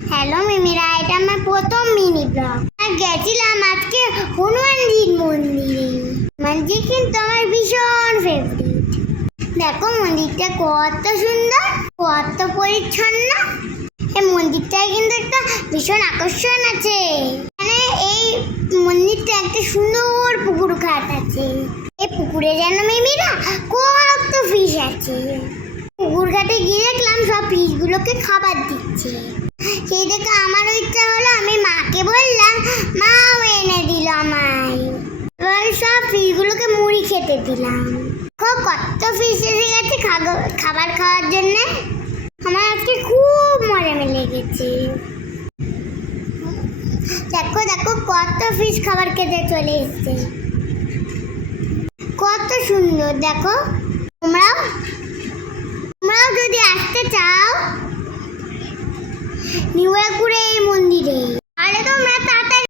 Hello মিমিরা, এটা আমার প্রথম মিনি ব্লগ। আর গেছিলাম আজকে হনুমানজির মন্দিরে। মন্দির কিন্তু আমার ভীষণ ফেভারিট। দেখো মন্দিরটা কত সুন্দর, কত পরিচ্ছন্ন। এই মন্দিরটায় কিন্তু একটা ভীষণ আকর্ষণ আছে। মানে এই মন্দিরটা একটা সুন্দর পুকুর ঘাট আছে। এই পুকুরে যেন মিমিরা কত ফিশ আছে। পুকুর ঘাটে গিয়ে দেখলাম সব ফিশগুলোকে খাবার দিচ্ছে। সেই দেখে আমারও ইচ্ছা হলো, আমি মাকে বললাম, মাও এনে দিল আমায়। এবার সব ফিশগুলোকে মুড়ি খেতে দিলাম। কত ফিশ এসে গেছে খাবার খাওয়ার জন্য। আমার আজকে খুব মজা লেগেছে। দেখো দেখো কত ফিশ খাবার খেতে চলে এসছে। কত সুন্দর দেখো। তোমরাও যদি আসতে চাও নিউ একুরে